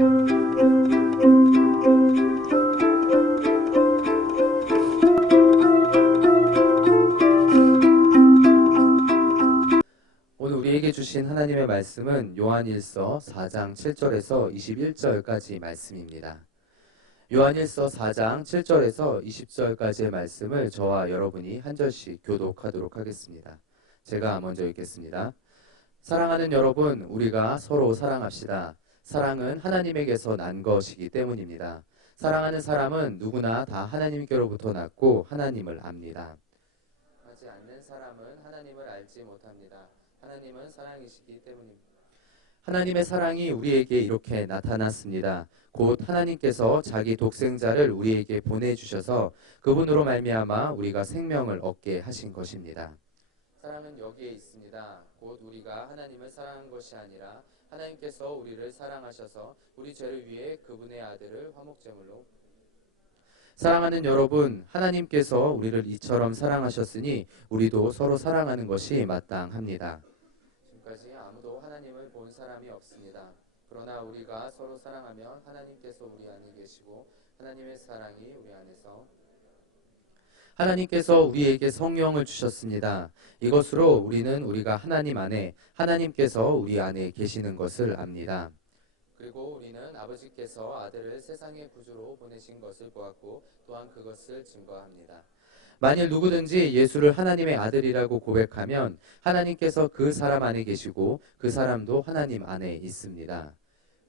오늘 우리에게 주신 하나님의 말씀은 요한일서 4장 7절에서 21절까지 말씀입니다. 요한일서 4장 7절에서 20절까지의 말씀을 저와 여러분이 한 절씩 교독하도록 하겠습니다. 제가 먼저 읽겠습니다. 사랑하는 여러분, 우리가 서로 사랑합시다. 사랑은 하나님에게서 난 것이기 때문입니다. 사랑하는 사람은 누구나 다 하나님께로부터 났고 하나님을 압니다. 하지 않는 사람은 하나님을 알지 못합니다. 하나님은 사랑이시기 때문입니다. 하나님의 사랑이 우리에게 이렇게 나타났습니다. 곧 하나님께서 자기 독생자를 우리에게 보내주셔서 그분으로 말미암아 우리가 생명을 얻게 하신 것입니다. 사랑은 여기에 있습니다. 곧 우리가 하나님을 사랑한 것이 아니라 하나님께서 우리를 사랑하셔서 우리 죄를 위해 그분의 아들을 화목제물로 사랑하는 여러분, 하나님께서 우리를 이처럼 사랑하셨으니 우리도 서로 사랑하는 것이 마땅합니다. 지금까지 아무도 하나님을 본 사람이 없습니다. 그러나 우리가 서로 사랑하면 하나님께서 우리 안에 계시고 하나님의 사랑이 우리 안에서 하나님께서 우리에게 성령을 주셨습니다. 이것으로 우리는 우리가 하나님 안에 하나님께서 우리 안에 계시는 것을 압니다. 그리고 우리는 아버지께서 아들을 세상의 구주로 보내신 것을 보았고 또한 그것을 증거합니다. 만일 누구든지 예수를 하나님의 아들이라고 고백하면 하나님께서 그 사람 안에 계시고 그 사람도 하나님 안에 있습니다.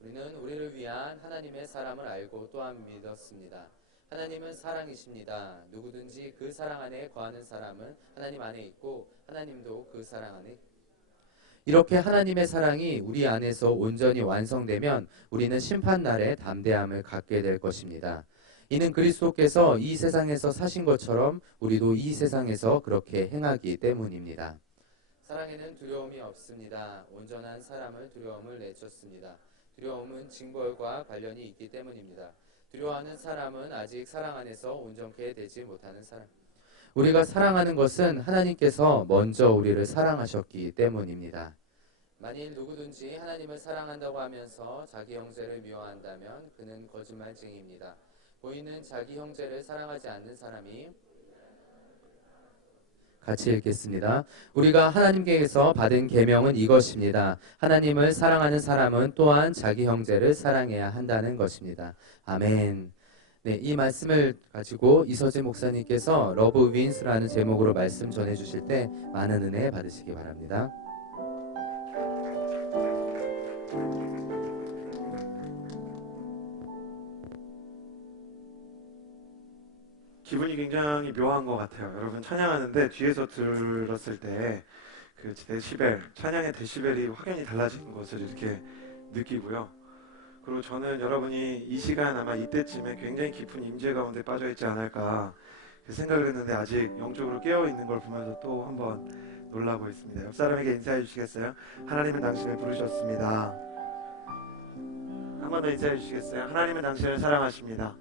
우리는 우리를 위한 하나님의 사랑을 알고 또한 믿었습니다. 하나님은 사랑이십니다. 누구든지 그 사랑 안에 거하는 사람은 하나님 안에 있고 하나님도 그 사랑 안에 이렇게 하나님의 사랑이 우리 안에서 온전히 완성되면 우리는 심판날에 담대함을 갖게 될 것입니다. 이는 그리스도께서 이 세상에서 사신 것처럼 우리도 이 세상에서 그렇게 행하기 때문입니다. 사랑에는 두려움이 없습니다. 온전한 사람을 두려움을 내쫓습니다. 두려움은 징벌과 관련이 있기 때문입니다. 두려워하는 사람은 아직 사랑 안에서 온전케 되지 못하는 사람. 우리가 사랑하는 것은 하나님께서 먼저 우리를 사랑하셨기 때문입니다. 만일 누구든지 하나님을 사랑한다고 하면서 자기 형제를 미워한다면 그는 거짓말쟁이입니다. 보이는 자기 형제를 사랑하지 않는 사람이 같이 읽겠습니다. 우리가 하나님께서 받은 계명은 이것입니다. 하나님을 사랑하는 사람은 또한 자기 형제를 사랑해야 한다는 것입니다. 아멘. 네, 이 말씀을 가지고 이서재 목사님께서 러브 윈스라는 제목으로 말씀 전해주실 때 많은 은혜 받으시기 바랍니다. 기분이 굉장히 묘한 것 같아요. 여러분 찬양하는데 뒤에서 들었을 때 그 데시벨, 찬양의 데시벨이 확연히 달라지는 것을 이렇게 느끼고요. 그리고 저는 여러분이 이 시간 아마 이때쯤에 굉장히 깊은 임재 가운데 빠져있지 않을까 생각을 했는데 아직 영적으로 깨어있는 걸 보면서 또 한번 놀라고 있습니다. 옆 사람에게 인사해 주시겠어요? 하나님은 당신을 부르셨습니다. 한 번 더 인사해 주시겠어요? 하나님은 당신을 사랑하십니다.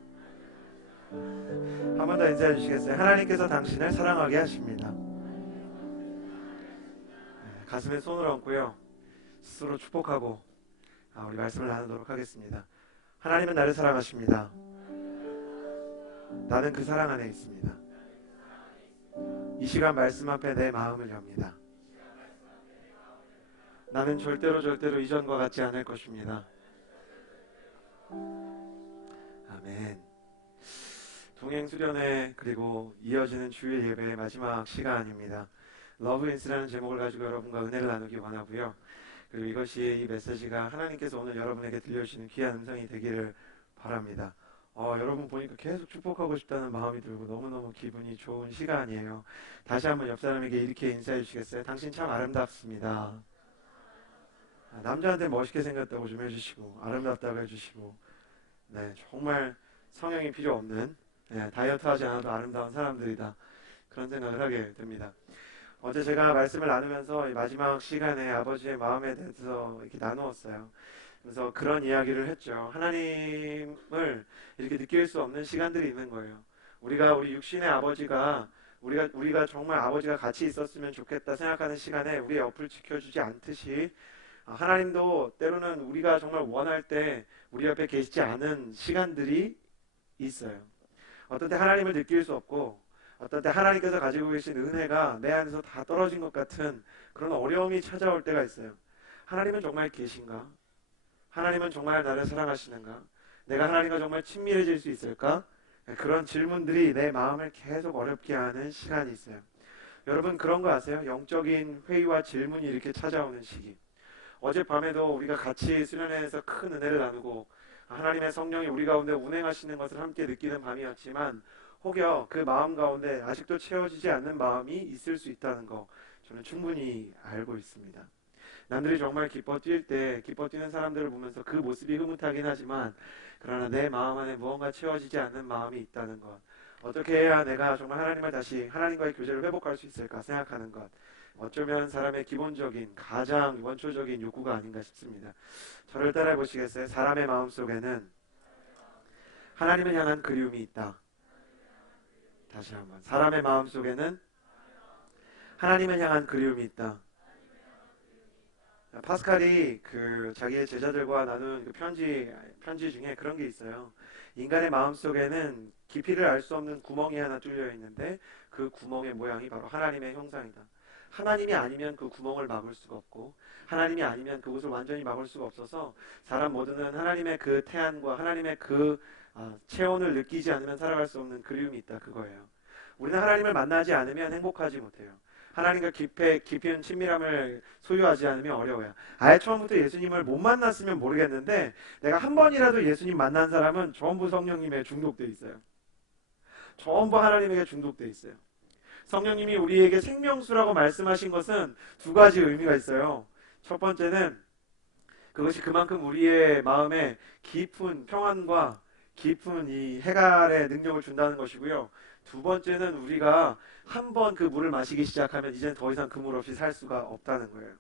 한 번 더 인사해 주시겠어요? 하나님께서 당신을 사랑하게 하십니다. 가슴에 손을 얹고요, 스스로 축복하고 우리 말씀을 나누도록 하겠습니다. 하나님은 나를 사랑하십니다. 나는 그 사랑 안에 있습니다. 이 시간 말씀 앞에 내 마음을 엽니다. 나는 절대로 이전과 같지 않을 것입니다. 아멘. 동행수련회 그리고 이어지는 주일 예배의 마지막 시간입니다. 러브인스라는 제목을 가지고 여러분과 은혜를 나누기 원하고요. 그리고 이것이 이 메시지가 하나님께서 오늘 여러분에게 들려주시는 귀한 음성이 되기를 바랍니다. 여러분 보니까 계속 축복하고 싶다는 마음이 들고 너무너무 기분이 좋은 시간이에요. 다시 한번 옆 사람에게 이렇게 인사해 주시겠어요? 당신 참 아름답습니다. 남자한테 멋있게 생겼다고 좀 해주시고 아름답다고 해주시고, 네, 정말 성형이 필요 없는, 다이어트 하지 않아도 아름다운 사람들이다, 그런 생각을 하게 됩니다. 어제 제가 말씀을 나누면서 이 마지막 시간에 아버지의 마음에 대해서 이렇게 나누었어요. 그래서 그런 이야기를 했죠. 하나님을 이렇게 느낄 수 없는 시간들이 있는 거예요. 우리 육신의 아버지가 우리가 정말 아버지가 같이 있었으면 좋겠다 생각하는 시간에 우리의 옆을 지켜주지 않듯이 하나님도 때로는 우리가 정말 원할 때 우리 옆에 계시지 않은 시간들이 있어요. 어떤 때 하나님을 느낄 수 없고, 어떤 때 하나님께서 가지고 계신 은혜가 내 안에서 다 떨어진 것 같은 그런 어려움이 찾아올 때가 있어요. 하나님은 정말 계신가? 하나님은 정말 나를 사랑하시는가? 내가 하나님과 정말 친밀해질 수 있을까? 그런 질문들이 내 마음을 계속 어렵게 하는 시간이 있어요. 여러분 그런 거 아세요? 영적인 회의와 질문이 이렇게 찾아오는 시기. 어젯밤에도 우리가 같이 수련회에서 큰 은혜를 나누고 하나님의 성령이 우리 가운데 운행하시는 것을 함께 느끼는 밤이었지만, 혹여 그 마음 가운데 아직도 채워지지 않는 마음이 있을 수 있다는 거 저는 충분히 알고 있습니다. 남들이 정말 기뻐 뛸 때 기뻐 뛰는 사람들을 보면서 그 모습이 흐뭇하긴 하지만, 그러나 내 마음 안에 무언가 채워지지 않는 마음이 있다는 것, 어떻게 해야 내가 정말 하나님을 다시 하나님과의 교제를 회복할 수 있을까 생각하는 것, 어쩌면 사람의 기본적인 가장 원초적인 욕구가 아닌가 싶습니다. 저를 따라해 보시겠어요? 사람의 마음 속에는 하나님을 향한 그리움이 있다. 다시 한번, 사람의 마음 속에는 하나님을 향한 그리움이 있다. 파스칼이 그 자기의 제자들과 나눈 그 편지 중에 그런 게 있어요. 인간의 마음 속에는 깊이를 알 수 없는 구멍이 하나 뚫려 있는데, 그 구멍의 모양이 바로 하나님의 형상이다. 하나님이 아니면 그 구멍을 막을 수가 없고, 하나님이 아니면 그곳을 완전히 막을 수가 없어서 사람 모두는 하나님의 그 태안과 하나님의 그 체온을 느끼지 않으면 살아갈 수 없는 그리움이 있다, 그거예요. 우리는 하나님을 만나지 않으면 행복하지 못해요. 하나님과 깊이 있는 친밀함을 소유하지 않으면 어려워요. 아예 처음부터 예수님을 못 만났으면 모르겠는데, 내가 한 번이라도 예수님 만난 사람은 전부 성령님에 중독돼 있어요. 전부 하나님에게 중독돼 있어요. 성령님이 우리에게 생명수라고 말씀하신 것은 두 가지 의미가 있어요. 첫 번째는 그것이 그만큼 우리의 마음에 깊은 평안과 깊은 이 해갈의 능력을 준다는 것이고요. 두 번째는 우리가 한 번 그 물을 마시기 시작하면 이제는 더 이상 그 물 없이 살 수가 없다는 거예요.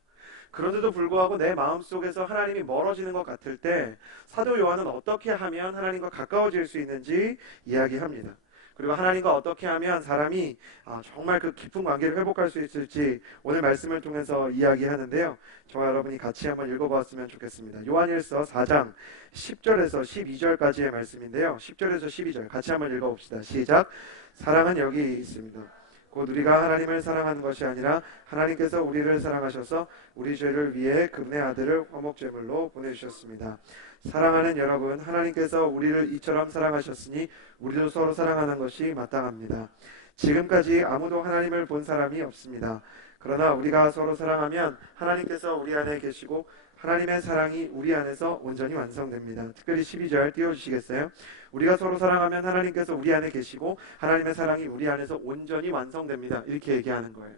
그런데도 불구하고 내 마음속에서 하나님이 멀어지는 것 같을 때, 사도 요한은 어떻게 하면 하나님과 가까워질 수 있는지 이야기합니다. 그리고 하나님과 어떻게 하면 사람이 정말 그 깊은 관계를 회복할 수 있을지 오늘 말씀을 통해서 이야기하는데요. 저와 여러분이 같이 한번 읽어보았으면 좋겠습니다. 요한일서 4장 10절에서 12절까지의 말씀인데요. 10절에서 12절 같이 한번 읽어봅시다. 시작. 사랑은 여기 있습니다. 곧 우리가 하나님을 사랑하는 것이 아니라 하나님께서 우리를 사랑하셔서 우리 죄를 위해 그분의 아들을 화목제물로 보내주셨습니다. 사랑하는 여러분, 하나님께서 우리를 이처럼 사랑하셨으니 우리도 서로 사랑하는 것이 마땅합니다. 지금까지 아무도 하나님을 본 사람이 없습니다. 그러나 우리가 서로 사랑하면 하나님께서 우리 안에 계시고 하나님의 사랑이 우리 안에서 온전히 완성됩니다. 특별히 12절 띄워주시겠어요? 우리가 서로 사랑하면 하나님께서 우리 안에 계시고 하나님의 사랑이 우리 안에서 온전히 완성됩니다. 이렇게 얘기하는 거예요.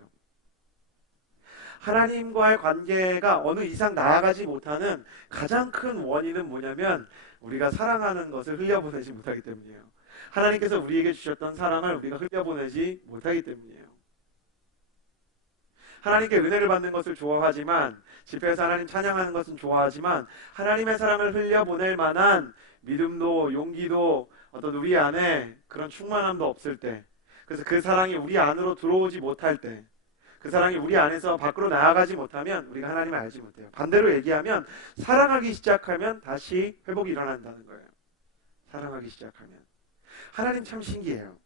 하나님과의 관계가 어느 이상 나아가지 못하는 가장 큰 원인은 뭐냐면, 우리가 사랑하는 것을 흘려보내지 못하기 때문이에요. 하나님께서 우리에게 주셨던 사랑을 우리가 흘려보내지 못하기 때문이에요. 하나님께 은혜를 받는 것을 좋아하지만, 집회에서 하나님 찬양하는 것은 좋아하지만, 하나님의 사랑을 흘려보낼 만한 믿음도 용기도 어떤 우리 안에 그런 충만함도 없을 때, 그래서 그 사랑이 우리 안으로 들어오지 못할 때, 그 사랑이 우리 안에서 밖으로 나아가지 못하면 우리가 하나님을 알지 못해요. 반대로 얘기하면 사랑하기 시작하면 다시 회복이 일어난다는 거예요. 사랑하기 시작하면. 하나님 참 신기해요.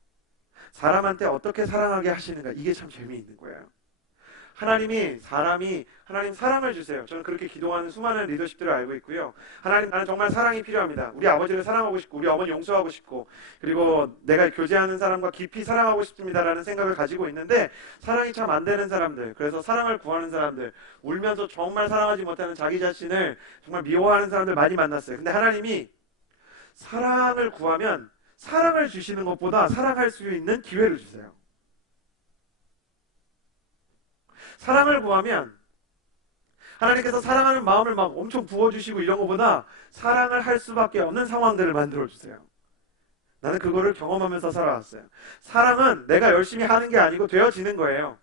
사람한테 어떻게 사랑하게 하시는가, 이게 참 재미있는 거예요. 하나님 사랑을 주세요. 저는 그렇게 기도하는 수많은 리더십들을 알고 있고요. 하나님, 나는 정말 사랑이 필요합니다. 우리 아버지를 사랑하고 싶고 우리 어머니 용서하고 싶고, 그리고 내가 교제하는 사람과 깊이 사랑하고 싶습니다라는 생각을 가지고 있는데, 사랑이 참 안 되는 사람들, 그래서 사랑을 구하는 사람들, 울면서 정말 사랑하지 못하는 자기 자신을 정말 미워하는 사람들 많이 만났어요. 근데 하나님이 사랑을 구하면 사랑을 주시는 것보다 사랑할 수 있는 기회를 주세요. 사랑을 구하면 하나님께서 사랑하는 마음을 막 엄청 부어주시고 이런 것보다 사랑을 할 수밖에 없는 상황들을 만들어주세요. 나는 그거를 경험하면서 살아왔어요. 사랑은 내가 열심히 하는 게 아니고 되어지는 거예요.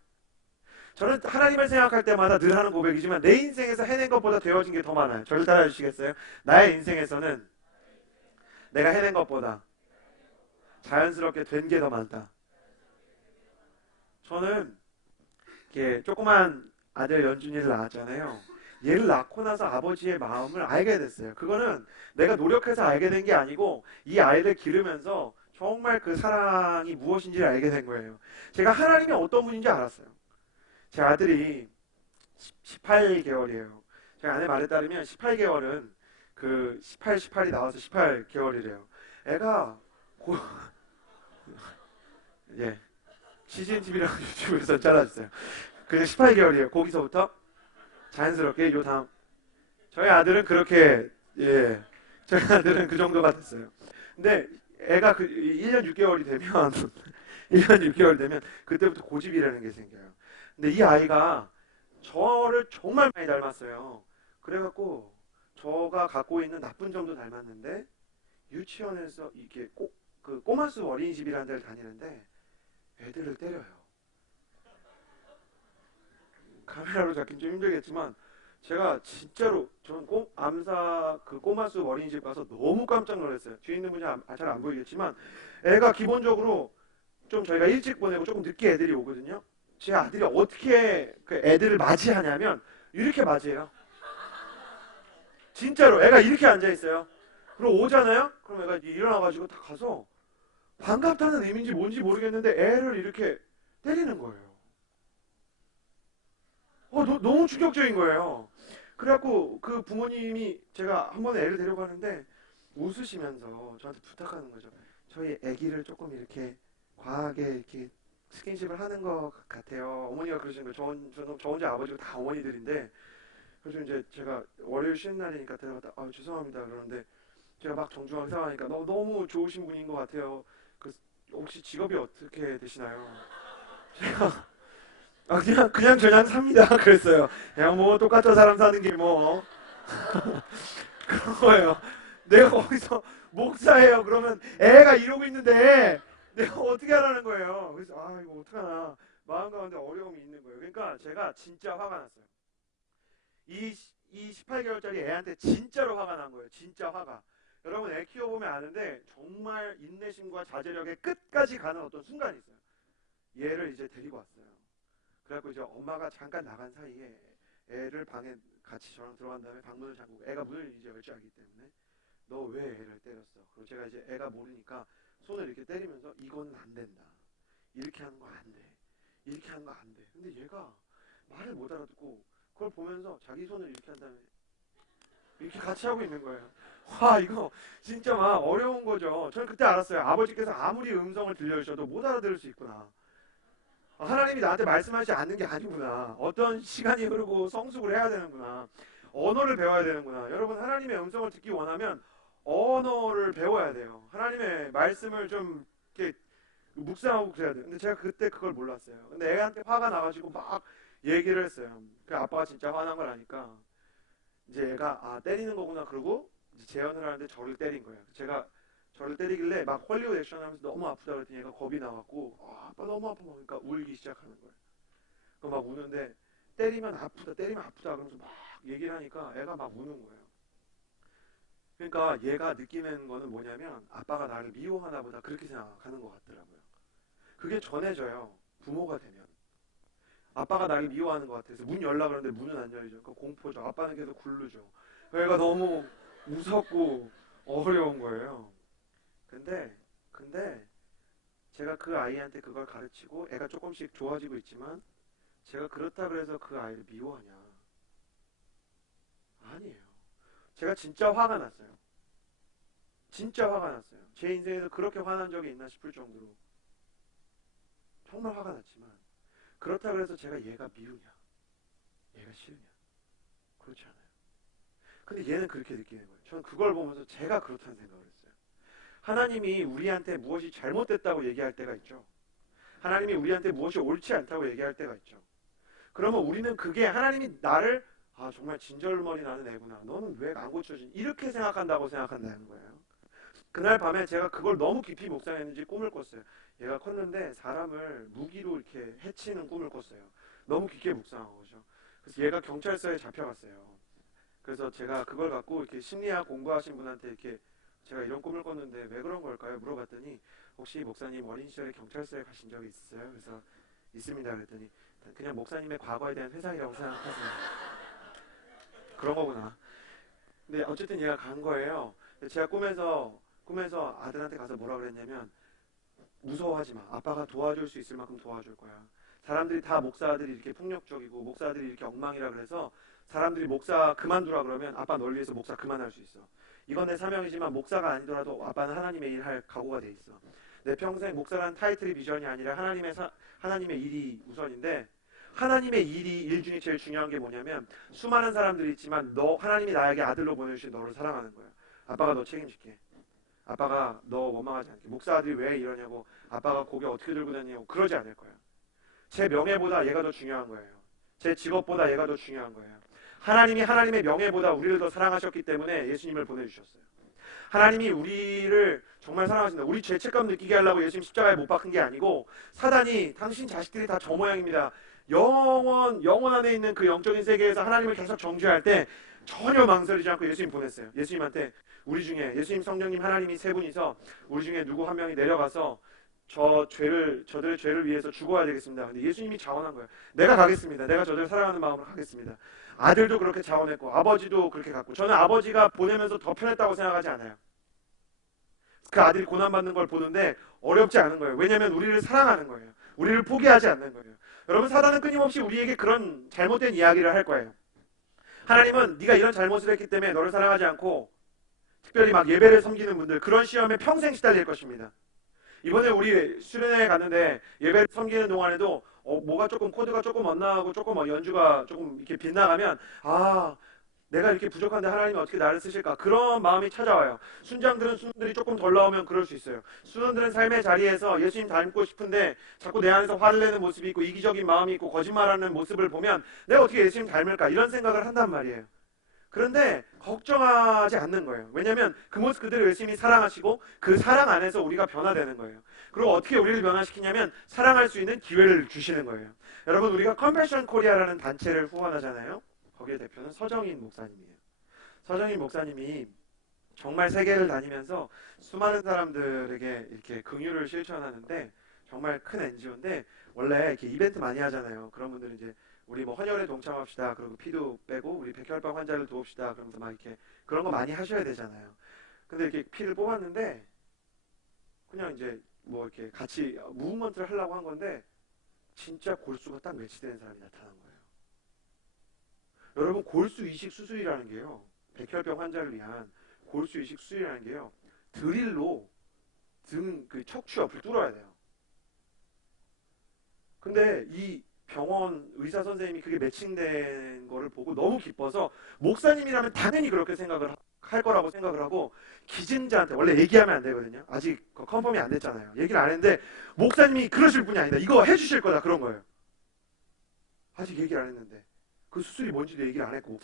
저는 하나님을 생각할 때마다 늘 하는 고백이지만, 내 인생에서 해낸 것보다 되어진 게 더 많아요. 저를 따라해 주시겠어요? 나의 인생에서는 내가 해낸 것보다 자연스럽게 된 게 더 많다. 저는 이렇게 조그만 아들 연준이를 낳았잖아요. 얘를 낳고 나서 아버지의 마음을 알게 됐어요. 그거는 내가 노력해서 알게 된 게 아니고 이 아이를 기르면서 정말 그 사랑이 무엇인지를 알게 된 거예요. 제가 하나님이 어떤 분인지 알았어요. 제 아들이 18개월이에요. 제가 아내 말에 따르면 18개월은 그 18이 나와서 18개월이래요. 애가 고, 예, CGN TV랑 유튜브에서 잘라주세요. 그냥 18개월이에요. 거기서부터 자연스럽게 요 다음 저희 아들은 그렇게 예 저희 아들은 그 정도가 됐어요. 근데 애가 그 1년 6개월이 되면 1년 6개월 되면 그때부터 고집이라는 게 생겨요. 근데 이 아이가 저를 정말 많이 닮았어요. 그래갖고 저가 갖고 있는 나쁜 점도 닮았는데 유치원에서 이게 꼭 그 꼬마수 어린이집이라는 데를 다니는데 애들을 때려요. 카메라로 잡긴 좀 힘들겠지만 제가 진짜로 저는 암사 그 꼬마수 어린이집 가서 너무 깜짝 놀랐어요. 뒤에 있는 분이 잘 안 보이겠지만 애가 기본적으로 좀 저희가 일찍 보내고 조금 늦게 애들이 오거든요. 제 아들이 어떻게 그 애들을 맞이하냐면 이렇게 맞이해요. 진짜로 애가 이렇게 앉아 있어요. 그리고 오잖아요. 그럼 애가 일어나가지고 다 가서 반갑다는 의미인지 뭔지 모르겠는데 애를 이렇게 때리는 거예요. 너무 충격적인 거예요. 그래갖고 그 부모님이 제가 한 번에 애를 데려가는데 웃으시면서 저한테 부탁하는 거죠. 저희 애기를 조금 이렇게 과하게 이렇게 스킨십을 하는 것 같아요. 어머니가 그러시는 거예요. 저 혼자 아버지고 다 어머니들인데 그래서 이제 제가 월요일 쉬는 날이니까 데려갔다 죄송합니다 그러는데 제가 막 정중하게 생각하니까 너무 좋으신 분인 것 같아요. 그 혹시 직업이 어떻게 되시나요? 제가 그냥 삽니다. 그랬어요. 그냥 뭐 똑같은 사람 사는 게 뭐 그런 거예요. 내가 거기서 목사예요. 그러면 애가 이러고 있는데 내가 어떻게 하라는 거예요. 그래서 이거 어떡하나 마음 가운데 어려움이 있는 거예요. 그러니까 제가 진짜 화가 났어요. 이 18개월짜리 애한테 진짜로 화가 난 거예요. 진짜 화가. 여러분 애 키워보면 아는데 정말 인내심과 자제력의 끝까지 가는 어떤 순간이 있어요. 얘를 이제 데리고 왔어요. 그래갖고 이제 엄마가 잠깐 나간 사이에 애를 방에 같이 저랑 들어간 다음에 방문을 잠그고 애가 문을 이제 열 줄 알기 때문에 너 왜 애를 때렸어? 그리고 제가 이제 애가 모르니까 손을 이렇게 때리면서 이거는 안 된다. 이렇게 하는 거 안 돼. 이렇게 하는 거 안 돼. 근데 얘가 말을 못 알아듣고 그걸 보면서 자기 손을 이렇게 한 다음에 이렇게 같이 하고 있는 거예요. 와 이거 진짜 막 어려운 거죠. 저는 그때 알았어요. 아버지께서 아무리 음성을 들려주셔도 못 알아들을 수 있구나. 하나님이 나한테 말씀하지 않는 게 아니구나. 어떤 시간이 흐르고 성숙을 해야 되는구나. 언어를 배워야 되는구나. 여러분 하나님의 음성을 듣기 원하면 언어를 배워야 돼요. 하나님의 말씀을 좀 이렇게 묵상하고 그래야 돼요. 근데 제가 그때 그걸 몰랐어요. 근데 애한테 화가 나가지고 막 얘기를 했어요. 그 아빠가 진짜 화난 걸 아니까 이제 얘가 때리는 거구나 그러고 이제 재현을 하는데 저를 때린 거예요. 제가 저를 때리길래 막 헐리우드 액션 하면서 너무 아프다 그랬더니 얘가 겁이 나갖고 아빠 너무 아파 그러니까 울기 시작하는 거예요. 그럼 막 우는데 때리면 아프다 그러면서 막 얘기를 하니까 애가 막 우는 거예요. 그러니까 얘가 느끼는 거는 뭐냐면 아빠가 나를 미워하나 보다 그렇게 생각하는 것 같더라고요. 그게 전해져요. 부모가 되면. 아빠가 나를 미워하는 것 같아서 문 열라 그러는데 문은 안 열리죠. 그 공포죠. 아빠는 계속 굴르죠. 애가 너무 무섭고 어려운 거예요. 근데 제가 그 아이한테 그걸 가르치고 애가 조금씩 좋아지고 있지만 제가 그렇다 그래서 그 아이를 미워하냐? 아니에요. 제가 진짜 화가 났어요. 진짜 화가 났어요. 제 인생에서 그렇게 화난 적이 있나 싶을 정도로 정말 화가 났지만 그렇다 그래서 제가 얘가 미우냐? 얘가 싫으냐? 그렇지 않아요. 근데 얘는 그렇게 느끼는 거예요. 저는 그걸 보면서 제가 그렇다는 생각을 했어요. 하나님이 우리한테 무엇이 잘못됐다고 얘기할 때가 있죠. 하나님이 우리한테 무엇이 옳지 않다고 얘기할 때가 있죠. 그러면 우리는 그게 하나님이 나를 정말 진절머리 나는 애구나. 너는 왜 안 고쳐지니? 이렇게 생각한다고 생각한다는 거예요. 그날 밤에 제가 그걸 너무 깊이 묵상했는지 꿈을 꿨어요. 얘가 컸는데 사람을 무기로 이렇게 해치는 꿈을 꿨어요. 너무 깊게 묵상한 거죠. 그래서 얘가 경찰서에 잡혀갔어요. 그래서 제가 그걸 갖고 이렇게 심리학 공부하신 분한테 이렇게 제가 이런 꿈을 꿨는데 왜 그런 걸까요? 물어봤더니 혹시 목사님 어린 시절에 경찰서에 가신 적이 있으세요? 그래서 있습니다. 그랬더니 그냥 목사님의 과거에 대한 회상이라고 생각하세요. 그런 거구나. 근데 어쨌든 얘가 간 거예요. 제가 꿈에서 아들한테 가서 뭐라 그랬냐면 무서워하지 마. 아빠가 도와줄 수 있을 만큼 도와줄 거야. 사람들이 다 목사들이 이렇게 폭력적이고 목사들이 이렇게 엉망이라 그래서 사람들이 목사 그만두라 그러면 아빠 널 위해서 목사 그만할 수 있어. 이건 내 사명이지만 목사가 아니더라도 아빠는 하나님의 일 할 각오가 돼 있어. 내 평생 목사라는 타이틀이 비전이 아니라 하나님의 일이 우선인데 하나님의 일이 일 중에 제일 중요한 게 뭐냐면 수많은 사람들이 있지만 너 하나님이 나에게 아들로 보내주신 너를 사랑하는 거야. 아빠가 너 책임질게. 아빠가 너 원망하지 않게. 목사 아들이 왜 이러냐고 아빠가 고개 어떻게 들고 다니냐고 그러지 않을 거야. 제 명예보다 얘가 더 중요한 거예요. 제 직업보다 얘가 더 중요한 거예요. 하나님이 하나님의 명예보다 우리를 더 사랑하셨기 때문에 예수님을 보내주셨어요. 하나님이 우리를 정말 사랑하신다. 우리 죄책감 느끼게 하려고 예수님 십자가에 못 박힌 게 아니고 사단이 당신 자식들이 다 저 모양입니다. 영원 안에 있는 그 영적인 세계에서 하나님을 계속 정죄할 때 전혀 망설이지 않고 예수님 보냈어요. 예수님한테 우리 중에 예수님 성령님 하나님이 세 분이서 우리 중에 누구 한 명이 내려가서 저들의 죄를 위해서 죽어야 되겠습니다. 근데 예수님이 자원한 거예요. 내가 가겠습니다. 내가 저들을 사랑하는 마음으로 가겠습니다. 아들도 그렇게 자원했고 아버지도 그렇게 갔고 저는 아버지가 보내면서 더 편했다고 생각하지 않아요. 그 아들이 고난받는 걸 보는데 어렵지 않은 거예요. 왜냐하면 우리를 사랑하는 거예요. 우리를 포기하지 않는 거예요. 여러분 사단은 끊임없이 우리에게 그런 잘못된 이야기를 할 거예요. 하나님은 네가 이런 잘못을 했기 때문에 너를 사랑하지 않고 특별히 막 예배를 섬기는 분들 그런 시험에 평생 시달릴 것입니다. 이번에 우리 수련회 갔는데 예배를 섬기는 동안에도 뭐가 조금 코드가 조금 엇나가고 조금 연주가 조금 이렇게 빗나가면 내가 이렇게 부족한데 하나님이 어떻게 나를 쓰실까 그런 마음이 찾아와요. 순장들이 조금 덜 나오면 그럴 수 있어요. 순원들은 삶의 자리에서 예수님 닮고 싶은데 자꾸 내 안에서 화를 내는 모습이 있고 이기적인 마음이 있고 거짓말하는 모습을 보면 내가 어떻게 예수님 닮을까 이런 생각을 한단 말이에요. 그런데 걱정하지 않는 거예요. 왜냐하면 그 모습 그대로 열심히 사랑하시고 그 사랑 안에서 우리가 변화되는 거예요. 그리고 어떻게 우리를 변화시키냐면 사랑할 수 있는 기회를 주시는 거예요. 여러분 우리가 컴패션 코리아라는 단체를 후원하잖아요. 거기에 대표는 서정인 목사님이에요. 서정인 목사님이 정말 세계를 다니면서 수많은 사람들에게 이렇게 긍휼을 실천하는데 정말 큰 NGO인데 원래 이렇게 이벤트 많이 하잖아요. 그런 분들은 이제 우리 뭐 헌혈에 동참합시다. 그리고 피도 빼고 우리 백혈병 환자를 도웁시다. 그러면서 막 이렇게 그런 거 많이 하셔야 되잖아요. 근데 이렇게 피를 뽑았는데 그냥 이제 뭐 이렇게 같이 무브먼트를 하려고 한 건데 진짜 골수가 딱 매치되는 사람이 나타난 거예요. 여러분 골수 이식 수술이라는 게요. 백혈병 환자를 위한 골수 이식 수술이라는 게요. 드릴로 등 그 척추 옆을 뚫어야 돼요. 근데 이 병원 의사 선생님이 그게 매칭된 거를 보고 너무 기뻐서 목사님이라면 당연히 그렇게 생각을 할 거라고 생각을 하고 기증자한테 원래 얘기하면 안 되거든요. 아직 컨펌이 안 됐잖아요. 얘기를 안 했는데 목사님이 그러실 분이 아니다. 이거 해주실 거다 그런 거예요. 아직 얘기를 안 했는데 그 수술이 뭔지도 얘기를 안 했고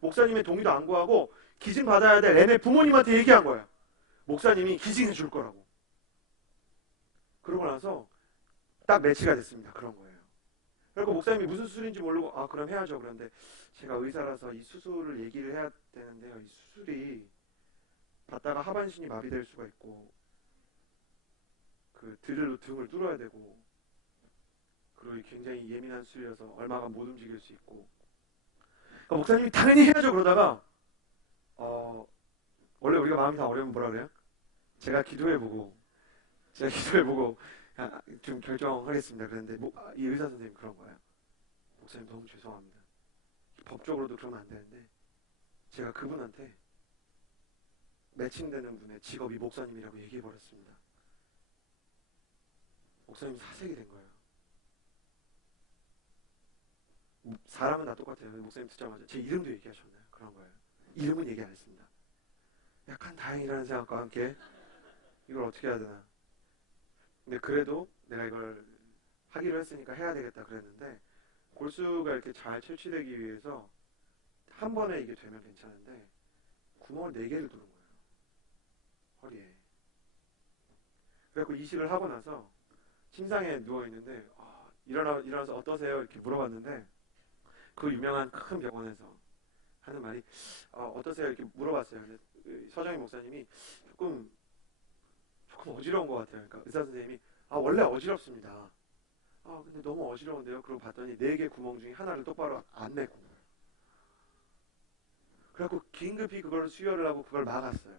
목사님의 동의도 안 구하고 기증 받아야 될 애네 부모님한테 얘기한 거예요. 목사님이 기증해 줄 거라고. 그러고 나서 딱 매치가 됐습니다. 그런 거예요. 그리고 목사님이 무슨 수술인지 모르고 그럼 해야죠. 그런데 제가 의사라서 이 수술을 얘기를 해야 되는데요. 이 수술이 받다가 하반신이 마비될 수가 있고 그 드릴로 등을 뚫어야 되고 그리고 굉장히 예민한 수술이어서 얼마간 못 움직일 수 있고 그러니까 목사님이 당연히 해야죠. 그러다가 원래 우리가 마음이 다 어려우면 뭐라 그래요? 제가 기도해보고 좀 결정하겠습니다. 그런데 이 의사 선생님 그런 거예요. 목사님 너무 죄송합니다. 법적으로도 그러면 안 되는데 제가 그분한테 매칭되는 분의 직업이 목사님이라고 얘기해버렸습니다. 목사님 사색이 된 거예요. 사람은 다 똑같아요. 목사님 듣자마자 제 이름도 얘기하셨나요? 그런 거예요. 이름은 얘기 안 했습니다. 약간 다행이라는 생각과 함께 이걸 어떻게 해야 되나. 근데 그래도 내가 이걸 하기로 했으니까 해야 되겠다 그랬는데 골수가 이렇게 잘 채취되기 위해서 한 번에 이게 되면 괜찮은데 구멍을 4개를 뚫은 거예요. 허리에. 그래갖고 이식을 하고 나서 침상에 누워있는데 일어나서 어떠세요? 이렇게 물어봤는데 그 유명한 큰 병원에서 하는 말이 어떠세요? 이렇게 물어봤어요. 근데 서정희 목사님이 조금 어지러운 것 같아요. 그러니까 의사 선생님이 원래 어지럽습니다. 근데 너무 어지러운데요. 그러고 봤더니 4개 구멍 중에 하나를 똑바로 안 내고 그래갖고 긴급히 그걸 수혈을 하고 그걸 막았어요.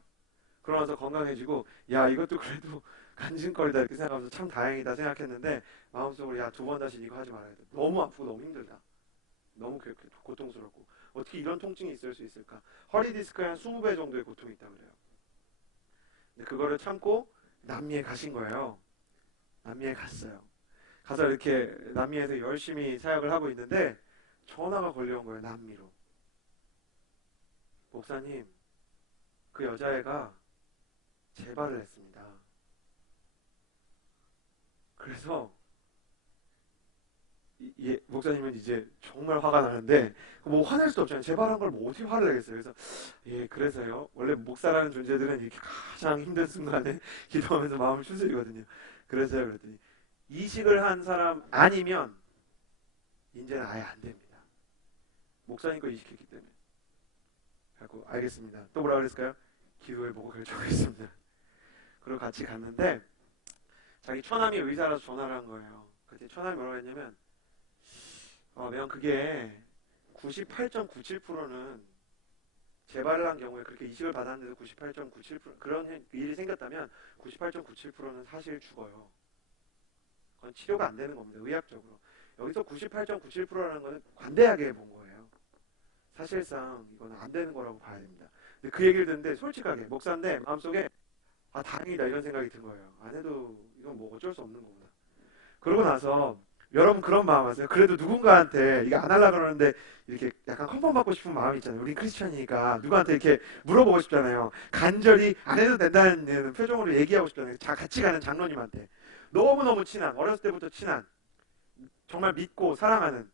그러면서 건강해지고 야 이것도 그래도 간증거리다 이렇게 생각하면서 참 다행이다 생각했는데 마음속으로 야 두 번 다시 이거 하지 말아야 돼. 너무 아프고 너무 힘들다. 너무 고통스럽고 어떻게 이런 통증이 있을 수 있을까? 허리 디스크의 한 20배 정도의 고통이 있다 그래요. 근데 그거를 참고 남미에 가신 거예요. 남미에 갔어요. 가서 이렇게 남미에서 열심히 사역을 하고 있는데 전화가 걸려온 거예요. 남미로. 목사님, 그 여자애가 재발을 했습니다. 그래서 목사님은 이제 정말 화가 나는데 뭐 화낼 수도 없잖아요. 재발한 걸 뭐 어떻게 화를 내겠어요. 그래서 예 그래서요. 원래 목사라는 존재들은 이렇게 가장 힘든 순간에 기도하면서 마음을 추스리거든요. 그래서요 그랬더니 이식을 한 사람 아니면 이제는 아예 안 됩니다. 목사님 거 이식했기 때문에. 그래서 알겠습니다. 또 뭐라 그랬을까요? 기도해보고 결정하겠습니다. 그리고 같이 갔는데 자기 처남이 의사라서 전화를 한 거예요. 그랬더니 처남이 뭐라고 했냐면 매형 그게 98.97%는 재발을 한 경우에 그렇게 이식을 받았는데도 98.97% 그런 일이 생겼다면 98.97%는 사실 죽어요. 그건 치료가 안 되는 겁니다. 의학적으로. 여기서 98.97%라는 거는 관대하게 본 거예요. 사실상 이건 안 되는 거라고 봐야 됩니다. 근데 그 얘기를 듣는데 솔직하게 목사인데 마음속에 다행이다 이런 생각이 든 거예요. 안 해도 이건 뭐 어쩔 수 없는 거구나. 그러고 나서 여러분 그런 마음 하세요? 그래도 누군가한테 이게 안 하려고 그러는데 이렇게 약간 컨펌 받고 싶은 마음이 있잖아요. 우리 크리스천이니까 누구한테 이렇게 물어보고 싶잖아요. 간절히 안 해도 된다는 표정으로 얘기하고 싶잖아요. 같이 가는 장로님한테. 너무너무 친한, 어렸을 때부터 친한, 정말 믿고 사랑하는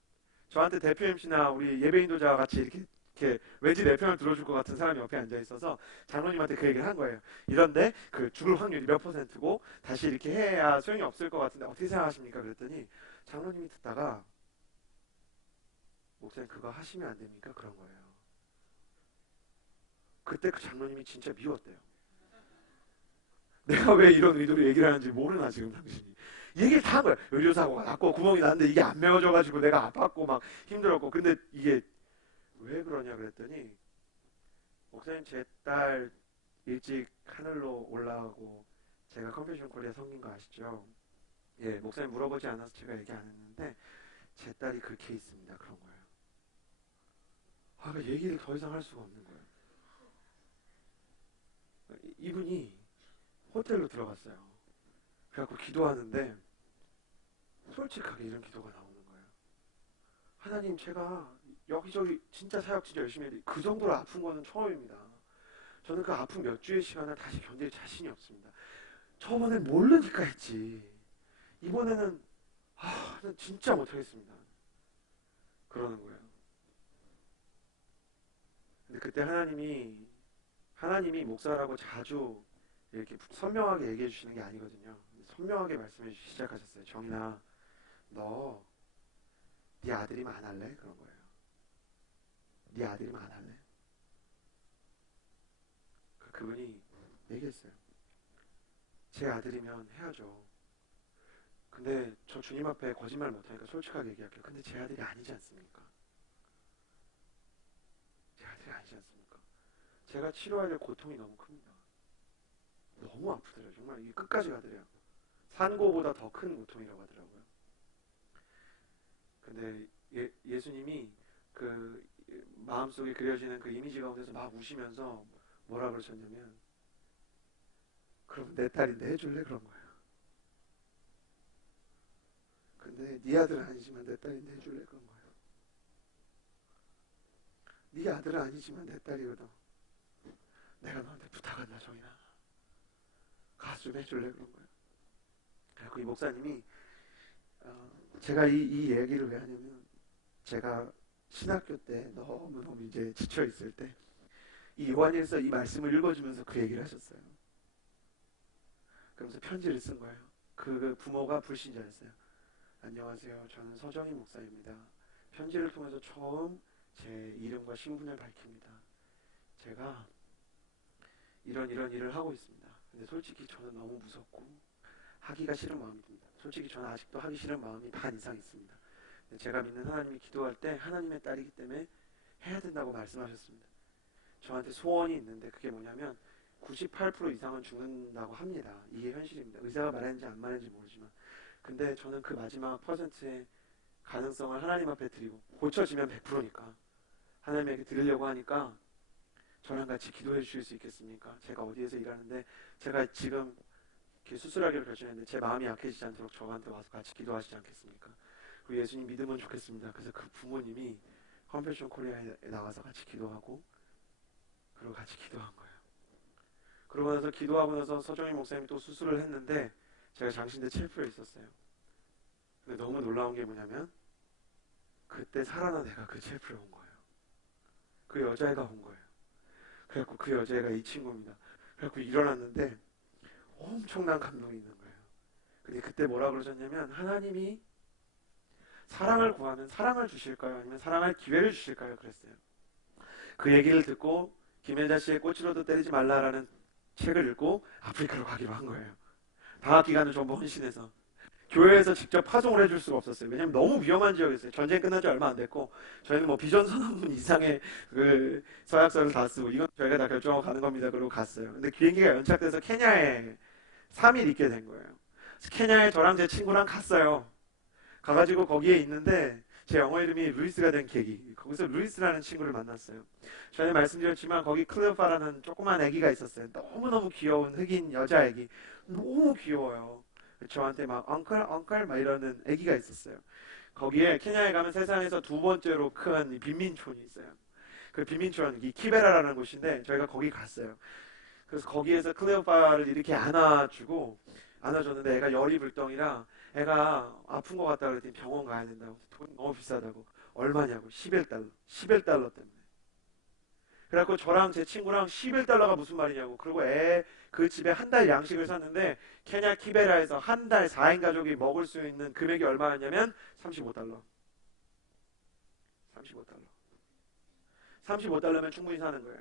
저한테 대표 MC나 우리 예배 인도자와 같이 이렇게 왠지 내 편을 들어줄 것 같은 사람이 옆에 앉아 있어서 장로님한테 그 얘기를 한 거예요. 이런데 그 죽을 확률이 몇 %고 다시 이렇게 해야 소용이 없을 것 같은데 어떻게 생각하십니까? 그랬더니 장로님이 듣다가 목사님 그거 하시면 안 됩니까? 그런 거예요. 그때 그 장로님이 진짜 미웠대요. 내가 왜 이런 의도로 얘기를 하는지 모르나 지금 당신이. 얘기를 다 한 거야. 의료사고가 났고 구멍이 났는데 이게 안 메워져가지고 내가 아팠고 막 힘들었고 근데 이게 왜 그러냐 그랬더니 목사님 제 딸 일찍 하늘로 올라가고 제가 컴패션 코리아 섬긴 거 아시죠? 예, 목사님 물어보지 않아서 제가 얘기 안 했는데 제 딸이 그 케이스입니다. 그런 거예요. 그러니까 얘기를 더 이상 할 수가 없는 거예요. 이분이 호텔로 들어갔어요. 그래갖고 기도하는데 솔직하게 이런 기도가 나오는 거예요. 하나님 제가 여기저기 진짜 사역 진짜 열심히 해야 그 정도로 아픈 거는 처음입니다. 저는 그 아픈 몇 주의 시간을 다시 견딜 자신이 없습니다. 저번엔 모르니까 했지. 이번에는 난 진짜 못하겠습니다. 그러는 거예요. 근데 그때 하나님이 목사라고 자주 이렇게 선명하게 얘기해 주시는 게 아니거든요. 선명하게 말씀해 주시기 시작하셨어요. 정인아, 너 네 아들이면 안 할래? 그런 거예요. 네 아들이면 안 할래? 그분이 얘기했어요. 제 아들이면 해야죠. 근데 저 주님 앞에 거짓말 못하니까 솔직하게 얘기할게요. 근데 제 아들이 아니지 않습니까? 제 아들이 아니지 않습니까? 제가 치료해야 될 고통이 너무 큽니다. 너무 아프더라고요. 정말 이게 끝까지 가더래요. 산고보다 더 큰 고통이라고 하더라고요. 근데 예수님이 그 마음속에 그려지는 그 이미지 가운데서 막 우시면서 뭐라 그러셨냐면 그럼 내 딸인데 해줄래? 그런 거예요. 근데 네 아들은 아니지만 내 딸인데 해줄래? 그런 거예요. 네 아들은 아니지만 내 딸이거든. 내가 너한테 부탁한다 정인아. 가서 좀 해줄래? 그런 거예요. 그래서 이 목사님이 제가 이 얘기를 왜 하냐면 제가 신학교 때 너무너무 이제 지쳐있을 때 이 요한일서 이 말씀을 읽어주면서 그 얘기를 하셨어요. 그러면서 편지를 쓴 거예요. 그 부모가 불신자였어요. 안녕하세요. 저는 서정희 목사입니다. 편지를 통해서 처음 제 이름과 신분을 밝힙니다. 제가 이런 일을 하고 있습니다. 근데 솔직히 저는 너무 무섭고 하기가 싫은 마음이 듭니다. 솔직히 저는 아직도 하기 싫은 마음이 반 이상 있습니다. 제가 믿는 하나님이 기도할 때 하나님의 딸이기 때문에 해야 된다고 말씀하셨습니다. 저한테 소원이 있는데 그게 뭐냐면 98% 이상은 죽는다고 합니다. 이게 현실입니다. 의사가 말했는지 안 말했는지 모르지만 근데 저는 그 마지막 퍼센트의 가능성을 하나님 앞에 드리고 고쳐지면 100%니까 하나님에게 드리려고 하니까 저랑 같이 기도해 주실 수 있겠습니까? 제가 어디에서 일하는데 제가 지금 이렇게 수술하기로 결정했는데 제 마음이 약해지지 않도록 저한테 와서 같이 기도하시지 않겠습니까? 그 예수님 믿으면 좋겠습니다. 그래서 그 부모님이 컴패션 코리아에 나와서 같이 기도하고 그리고 같이 기도한 거예요. 그러고 나서 기도하고 나서 서정희 목사님이 또 수술을 했는데 제가 장신대 첼프에 있었어요. 근데 너무 놀라운 게 뭐냐면 그때 살아난 애가 그 첼프에 온 거예요. 그 여자애가 온 거예요. 그래갖고 그 여자애가 이 친구입니다. 그래갖고 일어났는데 엄청난 감동이 있는 거예요. 근데 그때 뭐라 그러셨냐면 하나님이 사랑을 구하면 사랑을 주실까요? 아니면 사랑할 기회를 주실까요? 그랬어요. 그 얘기를 듣고 김혜자 씨의 꽃으로도 때리지 말라라는 책을 읽고 아프리카로 가기로 한 거예요. 방학 기간을 전부 헌신해서 교회에서 직접 파송을 해줄 수가 없었어요. 왜냐면 너무 위험한 지역이었어요. 전쟁 끝난 지 얼마 안 됐고 저희는 뭐 비전 선언문 이상의 그 서약서를 다 쓰고 이건 저희가 다 결정하고 가는 겁니다. 그러고 갔어요. 근데 비행기가 연착돼서 케냐에 3일 있게 된 거예요. 그래서 케냐에 저랑 제 친구랑 갔어요. 가가지고 거기에 있는데 제 영어 이름이 루이스가 된 계기. 거기서 루이스라는 친구를 만났어요. 전에 말씀드렸지만 거기 클레오파라는 조그만 아기가 있었어요. 너무너무 귀여운 흑인 여자 아기. 너무 귀여워요. 저한테 막 엉클 막 이러는 아기가 있었어요. 거기에 케냐에 가면 세상에서 두 번째로 큰 빈민촌이 있어요. 그 빈민촌 이 키베라라는 곳인데 저희가 거기 갔어요. 그래서 거기에서 클레오파를 이렇게 안아줬는데 애가 열이 불덩이라 애가 아픈 것 같다 그랬더니 병원 가야 된다고. 돈 너무 비싸다고. 얼마냐고. 11달러. 11달러 때문에. 그래갖고 저랑 제 친구랑 11달러가 무슨 말이냐고. 그리고 그 집에 한 달 양식을 샀는데 케냐 키베라에서 한 달 4인 가족이 먹을 수 있는 금액이 얼마였냐면 35달러. 35달러. 35달러면 충분히 사는 거예요.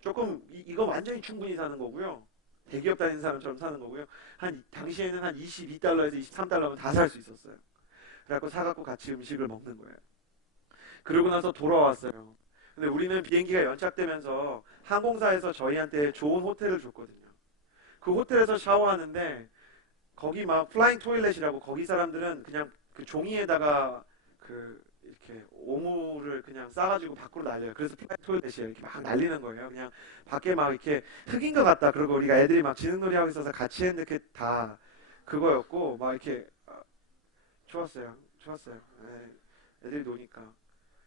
조금 이거 완전히 충분히 사는 거고요. 대기업 다니는 사람처럼 사는 거고요. 당시에는 한 22달러에서 23달러면 다 살 수 있었어요. 그래갖고 사갖고 같이 음식을 먹는 거예요. 그러고 나서 돌아왔어요. 근데 우리는 비행기가 연착되면서 항공사에서 저희한테 좋은 호텔을 줬거든요. 그 호텔에서 샤워하는데 거기 막 플라잉 토일렛이라고 거기 사람들은 그냥 그 종이에다가 그 이렇게 오물을 그냥 싸가지고 밖으로 날려요. 그래서 플라잉 토일렛이에요. 이렇게 막 날리는 거예요. 그냥 밖에 막 이렇게 흙인 것 같다. 그리고 우리가 애들이 막 지능놀이 하고 있어서 같이 했는데 그게 다 그거였고 막 이렇게 좋았어요. 좋았어요. 네, 애들이 노니까.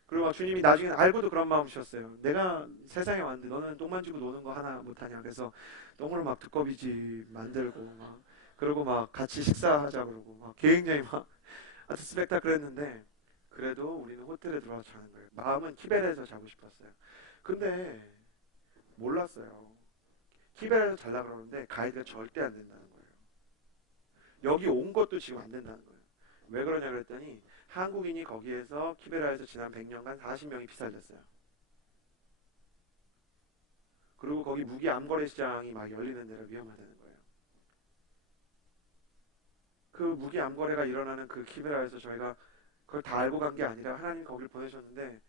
그리고 막 주님이 나중에 알고도 그런 마음이셨어요. 내가 세상에 왔는데 너는 똥 만지고 노는 거 하나 못하냐. 그래서 똥으로 막 두꺼비집 만들고 막 그리고 막 같이 식사하자 그러고 막 굉장히 막 아주 스펙타클했는데 그래도 우리는 호텔에 들어와서 자는 거예요. 마음은 키베라에서 자고 싶었어요. 근데 몰랐어요. 키베라에서 자려고 그러는데 가이드가 절대 안 된다는 거예요. 여기 온 것도 지금 안 된다는 거예요. 왜 그러냐 그랬더니 한국인이 거기에서 키베라에서 지난 100년간 40명이 피살됐어요. 그리고 거기 무기 암거래 시장이 막 열리는 데가 위험하다는 거예요. 그 무기 암거래가 일어나는 그 키베라에서 저희가 그걸 다 알고 간 게 아니라 하나님 거기를 보내셨는데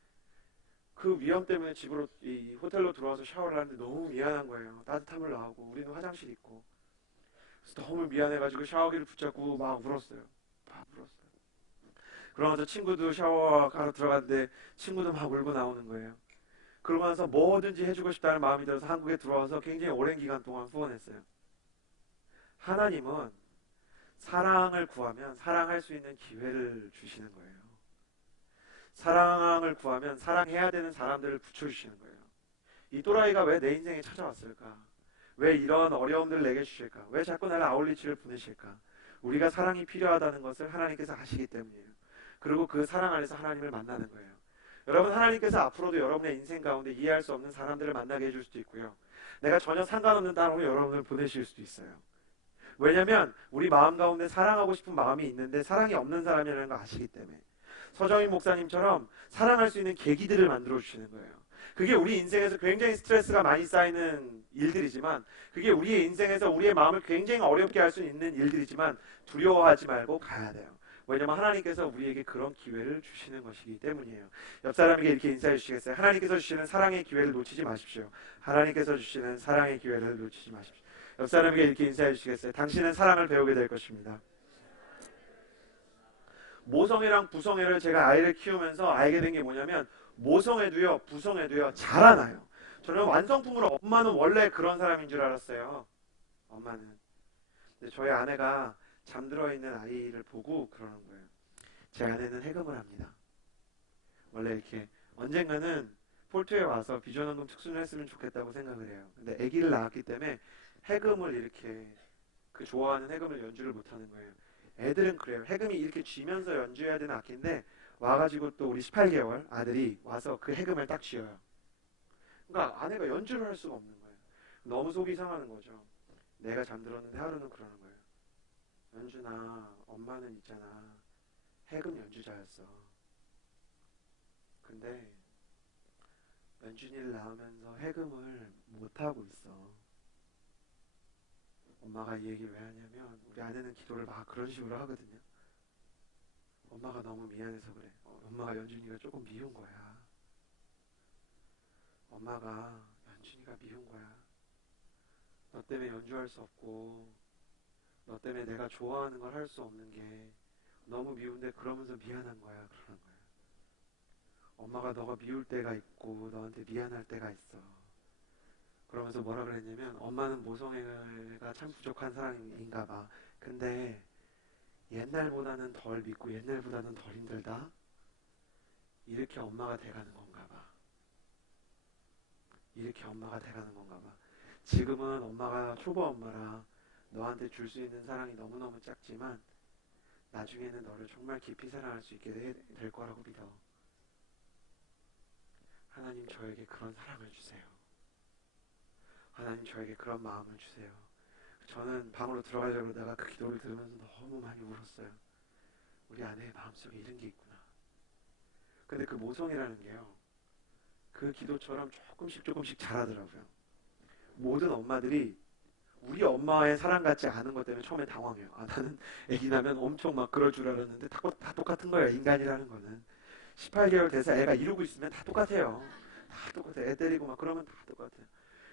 그 위험 때문에 집으로 이 호텔로 들어와서 샤워를 하는데 너무 미안한 거예요. 따뜻한 물 나오고 우리는 화장실 있고 그래서 너무 미안해가지고 샤워기를 붙잡고 막 울었어요. 막 울었어요. 그러면서 친구도 샤워하러 들어갔는데 친구도 막 울고 나오는 거예요. 그러고 나서 뭐든지 해주고 싶다는 마음이 들어서 한국에 들어와서 굉장히 오랜 기간 동안 후원했어요. 하나님은 사랑을 구하면 사랑할 수 있는 기회를 주시는 거예요. 사랑을 구하면 사랑해야 되는 사람들을 붙여주시는 거예요. 이 또라이가 왜 내 인생에 찾아왔을까? 왜 이런 어려움들을 내게 주실까? 왜 자꾸 나를 아울리치를 보내실까? 우리가 사랑이 필요하다는 것을 하나님께서 아시기 때문이에요. 그리고 그 사랑 안에서 하나님을 만나는 거예요. 여러분 하나님께서 앞으로도 여러분의 인생 가운데 이해할 수 없는 사람들을 만나게 해줄 수도 있고요. 내가 전혀 상관없는 땅으로 여러분을 보내실 수도 있어요. 왜냐하면 우리 마음 가운데 사랑하고 싶은 마음이 있는데 사랑이 없는 사람이라는 걸 아시기 때문에 서정희 목사님처럼 사랑할 수 있는 계기들을 만들어 주시는 거예요. 그게 우리 인생에서 굉장히 스트레스가 많이 쌓이는 일들이지만 그게 우리의 인생에서 우리의 마음을 굉장히 어렵게 할 수 있는 일들이지만 두려워하지 말고 가야 돼요. 왜냐면 하나님께서 우리에게 그런 기회를 주시는 것이기 때문이에요. 옆 사람에게 이렇게 인사해 주시겠어요? 하나님께서 주시는 사랑의 기회를 놓치지 마십시오. 하나님께서 주시는 사랑의 기회를 놓치지 마십시오. 옆 사람에게 이렇게 인사해 주시겠어요? 당신은 사랑을 배우게 될 것입니다. 모성애랑 부성애를 제가 아이를 키우면서 알게 된 게 뭐냐면 모성애도요 부성애도요 자라나요. 저는 완성품으로 엄마는 원래 그런 사람인 줄 알았어요. 엄마는. 근데 저희 아내가 잠들어 있는 아이를 보고 그러는 거예요. 제 아내는 해금을 합니다. 원래 이렇게 언젠가는 폴트에 와서 비전원금 특순을 했으면 좋겠다고 생각을 해요. 근데 아기를 낳았기 때문에 해금을 이렇게 그 좋아하는 해금을 연주를 못하는 거예요. 애들은 그래요. 해금이 이렇게 쥐면서 연주해야 되는 악기인데 와가지고 또 우리 18개월 아들이 와서 그 해금을 딱 쥐어요. 그러니까 아내가 연주를 할 수가 없는 거예요. 너무 속이 상하는 거죠. 내가 잠들었는데 하루는 그러는 거예요. 연준아, 엄마는 있잖아. 해금 연주자였어. 근데 연준이를 낳으면서 해금을 못하고 있어. 엄마가 이 얘기를 왜 하냐면 우리 아내는 기도를 막 그런 식으로 하거든요. 엄마가 너무 미안해서 그래. 엄마가 연준이가 조금 미운 거야. 엄마가 연준이가 미운 거야. 너 때문에 연주할 수 없고 너 때문에 내가 좋아하는 걸 할 수 없는 게 너무 미운데 그러면서 미안한 거야. 그러는 거야. 엄마가 너가 미울 때가 있고 너한테 미안할 때가 있어. 그러면서 뭐라 그랬냐면 엄마는 모성애가 참 부족한 사람인가 봐. 근데 옛날보다는 덜 믿고 옛날보다는 덜 힘들다. 이렇게 엄마가 돼가는 건가 봐. 이렇게 엄마가 돼가는 건가 봐. 지금은 엄마가 초보 엄마라 너한테 줄 수 있는 사랑이 너무너무 작지만 나중에는 너를 정말 깊이 사랑할 수 있게 될 거라고 믿어. 하나님 저에게 그런 사랑을 주세요. 하나님 저에게 그런 마음을 주세요. 저는 방으로 들어가려고 그러다가 그 기도를 들으면서 너무 많이 울었어요. 우리 아내의 마음속에 이런 게 있구나. 근데 그 모성이라는 게요, 그 기도처럼 조금씩 자라더라고요. 모든 엄마들이 우리 엄마의 사랑 같지 않은 것 때문에 처음에 당황해요. 아, 나는 애기 나면 엄청 막 그럴 줄 알았는데 다 똑같은 거예요. 인간이라는 거는 18개월 돼서 애가 이러고 있으면 다 똑같아요. 다 똑같아요. 애 때리고 막 그러면 다 똑같아요.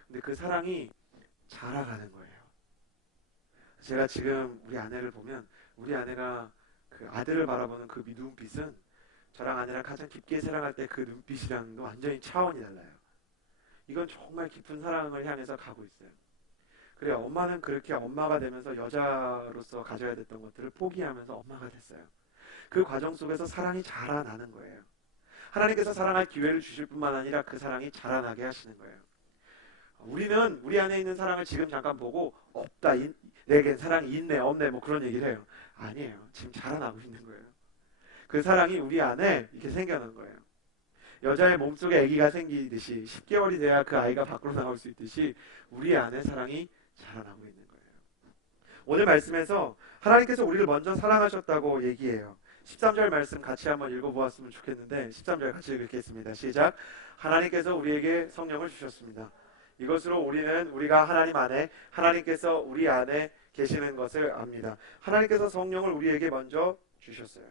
근데 그 사랑이 자라가는 거예요. 제가 지금 우리 아내를 보면 우리 아내가 그 아들을 바라보는 그 눈빛은 저랑 아내랑 가장 깊게 사랑할 때 그 눈빛이랑도 완전히 차원이 달라요. 이건 정말 깊은 사랑을 향해서 가고 있어요. 그래요. 엄마는 그렇게 엄마가 되면서 여자로서 가져야 됐던 것들을 포기하면서 엄마가 됐어요. 그 과정 속에서 사랑이 자라나는 거예요. 하나님께서 사랑할 기회를 주실 뿐만 아니라 그 사랑이 자라나게 하시는 거예요. 우리는 우리 안에 있는 사랑을 지금 잠깐 보고 없다, 내겐 사랑이 있네 없네 뭐 그런 얘기를 해요. 아니에요. 지금 자라나고 있는 거예요. 그 사랑이 우리 안에 이렇게 생겨난 거예요. 여자의 몸속에 아기가 생기듯이 10개월이 돼야 그 아이가 밖으로 나올 수 있듯이 우리 안에 사랑이 자라나고 있는 거예요. 오늘 말씀에서 하나님께서 우리를 먼저 사랑하셨다고 얘기해요. 13절 말씀 같이 한번 읽어보았으면 좋겠는데 13절 같이 읽겠습니다. 시작. 하나님께서 우리에게 성령을 주셨습니다. 이것으로 우리는 우리가 하나님 안에 하나님께서 우리 안에 계시는 것을 압니다. 하나님께서 성령을 우리에게 먼저 주셨어요.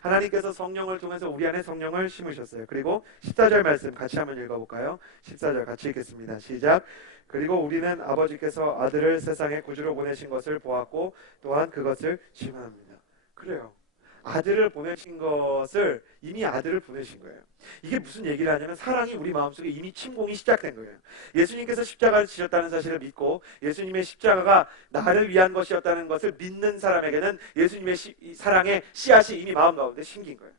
하나님께서 성령을 통해서 우리 안에 성령을 심으셨어요. 그리고 14절 말씀 같이 한번 읽어볼까요? 14절 같이 읽겠습니다. 시작. 그리고 우리는 아버지께서 아들을 세상에 구주로 보내신 것을 보았고 또한 그것을 증언합니다. 그래요. 아들을 보내신 것을 이미 아들을 보내신 거예요. 이게 무슨 얘기를 하냐면 사랑이 우리 마음속에 이미 침공이 시작된 거예요. 예수님께서 십자가를 지셨다는 사실을 믿고 예수님의 십자가가 나를 위한 것이었다는 것을 믿는 사람에게는 예수님의 사랑의 씨앗이 이미 마음 가운데 심긴 거예요.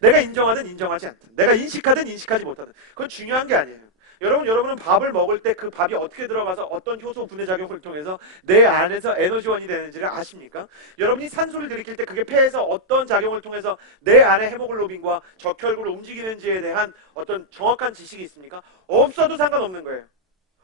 내가 인정하든 인정하지 않든 내가 인식하든 인식하지 못하든 그건 중요한 게 아니에요. 여러분은 밥을 먹을 때 그 밥이 어떻게 들어가서 어떤 효소 분해 작용을 통해서 내 안에서 에너지원이 되는지를 아십니까? 여러분이 산소를 들이킬 때 그게 폐에서 어떤 작용을 통해서 내 안에 헤모글로빈과 적혈구를 움직이는지에 대한 어떤 정확한 지식이 있습니까? 없어도 상관없는 거예요.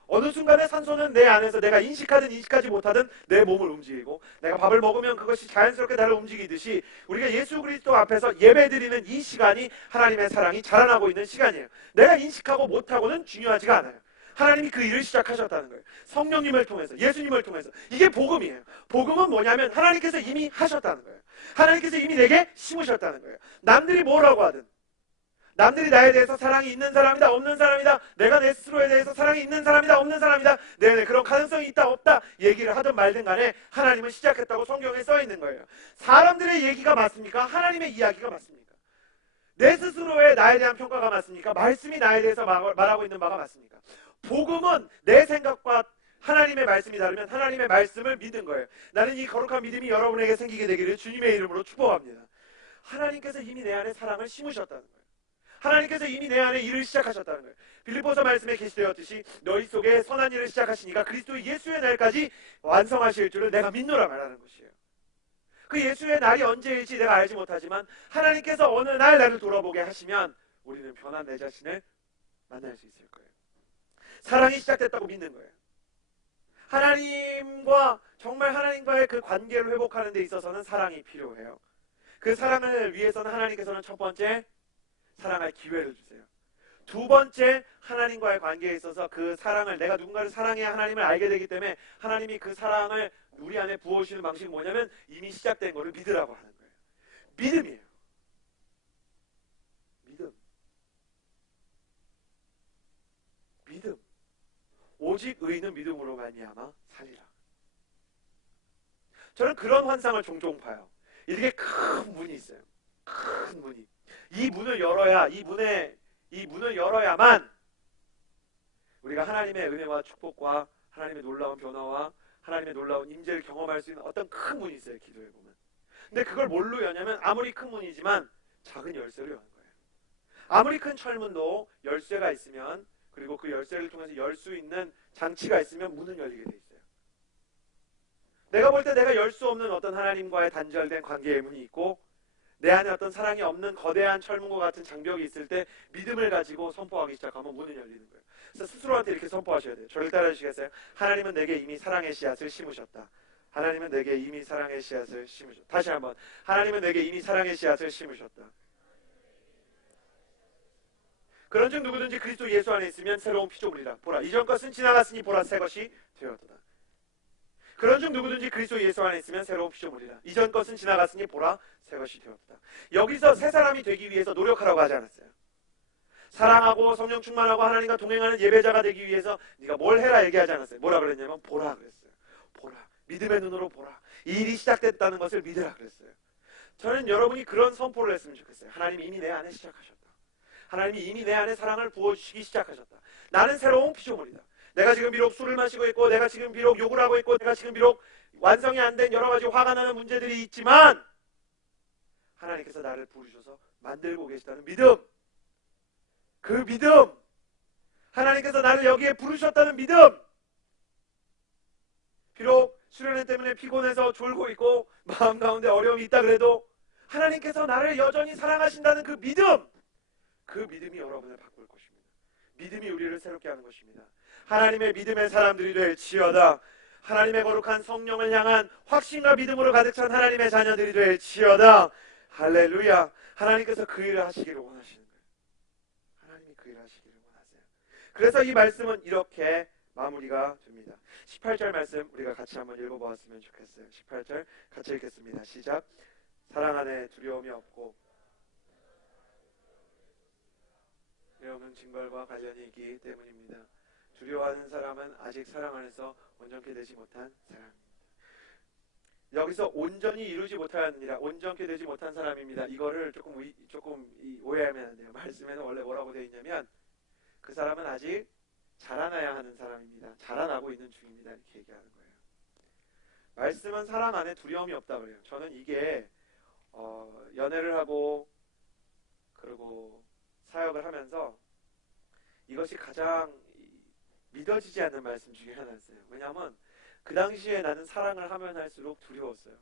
어느 순간에 산소는 내 안에서 내가 인식하든 인식하지 못하든 내 몸을 움직이고 내가 밥을 먹으면 그것이 자연스럽게 나를 움직이듯이 우리가 예수 그리스도 앞에서 예배드리는 이 시간이 하나님의 사랑이 자라나고 있는 시간이에요. 내가 인식하고 못하고는 중요하지가 않아요. 하나님이 그 일을 시작하셨다는 거예요. 성령님을 통해서, 예수님을 통해서. 이게 복음이에요. 복음은 뭐냐면 하나님께서 이미 하셨다는 거예요. 하나님께서 이미 내게 심으셨다는 거예요. 남들이 뭐라고 하든, 남들이 나에 대해서 사랑이 있는 사람이다, 없는 사람이다, 내가 내 스스로에 대해서 사랑이 있는 사람이다, 없는 사람이다, 네, 그런 가능성이 있다, 없다 얘기를 하든 말든 간에 하나님은 시작했다고 성경에 써 있는 거예요. 사람들의 얘기가 맞습니까? 하나님의 이야기가 맞습니까? 내 스스로의 나에 대한 평가가 맞습니까? 말씀이 나에 대해서 말하고 있는 바가 맞습니까? 복음은 내 생각과 하나님의 말씀이 다르면 하나님의 말씀을 믿은 거예요. 나는 이 거룩한 믿음이 여러분에게 생기게 되기를 주님의 이름으로 축복합니다. 하나님께서 이미 내 안에 사랑을 심으셨다는 거예요. 하나님께서 이미 내 안에 일을 시작하셨다는 거예요. 빌립보서 말씀에 계시되었듯이 너희 속에 선한 일을 시작하시니까 그리스도 예수의 날까지 완성하실 줄을 내가 믿노라 말하는 것이에요. 그 예수의 날이 언제일지 내가 알지 못하지만 하나님께서 어느 날 나를 돌아보게 하시면 우리는 변한 내 자신을 만날 수 있을 거예요. 사랑이 시작됐다고 믿는 거예요. 하나님과 정말 하나님과의 그 관계를 회복하는 데 있어서는 사랑이 필요해요. 그 사랑을 위해서는 하나님께서는 첫 번째 사랑할 기회를 주세요. 두 번째, 하나님과의 관계에 있어서 그 사랑을, 내가 누군가를 사랑해야 하나님을 알게 되기 때문에 하나님이 그 사랑을 우리 안에 부어주시는 방식이 뭐냐면 이미 시작된 거를 믿으라고 하는 거예요. 믿음이에요. 믿음. 오직 의인은 믿음으로 말미암아 살리라. 저는 그런 환상을 종종 봐요. 이렇게 큰 문이 있어요. 큰 문이. 이 문을 열어야만 우리가 하나님의 은혜와 축복과 하나님의 놀라운 변화와 하나님의 놀라운 임재를 경험할 수 있는 어떤 큰 문이 있어요. 기도해 보면. 근데 그걸 뭘로 여냐면 아무리 큰 문이지만 작은 열쇠로 여는 거예요. 아무리 큰 철문도 열쇠가 있으면, 그리고 그 열쇠를 통해서 열 수 있는 장치가 있으면 문은 열리게 돼 있어요. 내가 볼 때 내가 열 수 없는 어떤 하나님과의 단절된 관계의 문이 있고, 내 안에 어떤 사랑이 없는 거대한 철문과 같은 장벽이 있을 때 믿음을 가지고 선포하기 시작하면 문은 열리는 거예요. 그래서 스스로한테 이렇게 선포하셔야 돼요. 저를 따라 주시겠어요? 하나님은 내게 이미 사랑의 씨앗을 심으셨다. 하나님은 내게 이미 사랑의 씨앗을 심으셨다. 다시 한번. 하나님은 내게 이미 사랑의 씨앗을 심으셨다. 그런즉 누구든지 그리스도 예수 안에 있으면 새로운 피조물이라. 보라, 이전 것은 지나갔으니 보라, 새 것이 되었도다. 그런즉 누구든지 그리스도 예수 안에 있으면 새로운 피조물이라. 이전 것은 지나갔으니 보라, 새 것이 되었다. 여기서 새 사람이 되기 위해서 노력하라고 하지 않았어요. 사랑하고 성령 충만하고 하나님과 동행하는 예배자가 되기 위해서 네가 뭘 해라 얘기하지 않았어요. 뭐라 그랬냐면 보라 그랬어요. 보라, 믿음의 눈으로 보라. 이 일이 시작됐다는 것을 믿으라 그랬어요. 저는 여러분이 그런 선포를 했으면 좋겠어요. 하나님이 이미 내 안에 시작하셨다. 하나님이 이미 내 안에 사랑을 부어주시기 시작하셨다. 나는 새로운 피조물이다. 내가 지금 비록 술을 마시고 있고, 내가 지금 비록 욕을 하고 있고, 내가 지금 비록 완성이 안 된 여러 가지 화가 나는 문제들이 있지만 하나님께서 나를 부르셔서 만들고 계시다는 믿음, 그 믿음, 하나님께서 나를 여기에 부르셨다는 믿음, 비록 수련회 때문에 피곤해서 졸고 있고 마음 가운데 어려움이 있다 그래도 하나님께서 나를 여전히 사랑하신다는 그 믿음, 그 믿음이 여러분을 바꿀 것입니다. 믿음이 우리를 새롭게 하는 것입니다. 하나님의 믿음의 사람들이 될지어다. 하나님의 거룩한 성령을 향한 확신과 믿음으로 가득 찬 하나님의 자녀들이 될지어다. 할렐루야. 하나님께서 그 일을 하시기를 원하시는 거예요. 하나님이 그 일을 하시기를 원하세요. 그래서 이 말씀은 이렇게 마무리가 됩니다. 18절 말씀 우리가 같이 한번 읽어보았으면 좋겠어요. 18절 같이 읽겠습니다. 시작. 사랑 안에 두려움이 없고 두려움은 징벌과 관련이 있기 때문입니다. 두려워하는 사람은 아직 사랑 안에서 온전케 되지 못한 사람입니다. 여기서 온전히 이루지 못하느니라, 온전케 되지 못한 사람입니다. 이거를 조금 오해하면 안 돼요. 말씀에는 원래 뭐라고 되어 있냐면 그 사람은 아직 자라나야 하는 사람입니다. 자라나고 있는 중입니다. 이렇게 얘기하는 거예요. 말씀은 사랑 안에 두려움이 없다 그래요. 저는 이게 연애를 하고 그리고 사역을 하면서 이것이 가장 믿어지지 않는 말씀 중에 하나였어요. 왜냐하면 그 당시에 나는 사랑을 하면 할수록 두려웠어요.